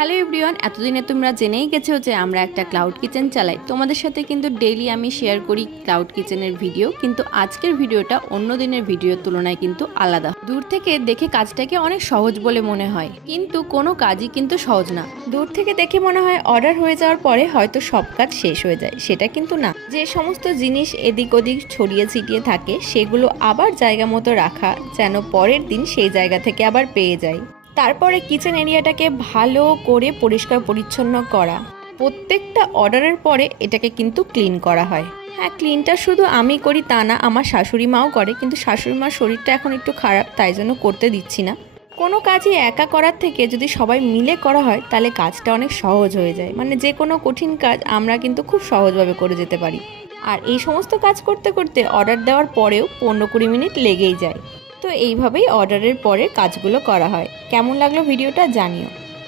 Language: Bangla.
হ্যালো এভরিওয়ান, এতদিনে তোমরা জেনেই গেছো যে আমরা একটা ক্লাউড কিচেন চালাই। তোমাদের সাথে কিন্তু ডেইলি আমি শেয়ার করি ক্লাউড কিচেনের ভিডিও, কিন্তু আজকের ভিডিওটা অন্য দিনের ভিডিওর তুলনায় কিন্তু আলাদা। দূর থেকে দেখে কাজটাকে অনেক সহজ বলে মনে হয়, কিন্তু কোনো কাজই কিন্তু সহজ না। দূর থেকে দেখে মনে হয় অর্ডার হয়ে যাওয়ার পরে হয়তো সব কাজ শেষ হয়ে যায়, সেটা কিন্তু না। যে সমস্ত জিনিস এদিক ওদিক ছড়িয়ে ছিটিয়ে থাকে সেগুলো আবার জায়গা মতো রাখা, যেন পরের দিন সেই জায়গা থেকে আবার পেয়ে যায়। তারপরে কিচেন এরিয়াটাকে ভালো করে পরিষ্কার পরিচ্ছন্ন করা। প্রত্যেকটা অর্ডারের পরে এটাকে কিন্তু ক্লিন করা হয়। হ্যাঁ, ক্লিনটা শুধু আমি করি তা না, আমার শাশুড়ি মাও করে, কিন্তু শাশুড়ি মার শরীরটা এখন একটু খারাপ, তাই জন্য করতে দিচ্ছি না। কোনো কাজই একা করার থেকে যদি সবাই মিলে করা হয় তাহলে কাজটা অনেক সহজ হয়ে যায়। মানে যে কোনো কঠিন কাজ আমরা কিন্তু খুব সহজভাবে করে যেতে পারি। আর এই সমস্ত কাজ করতে করতে অর্ডার দেওয়ার পরেও 15-20 মিনিট লেগেই যায়। তো এইভাবেই অর্ডারের পরে কাজগুলো করা হয়। কেমন লাগলো ভিডিওটা জানিও।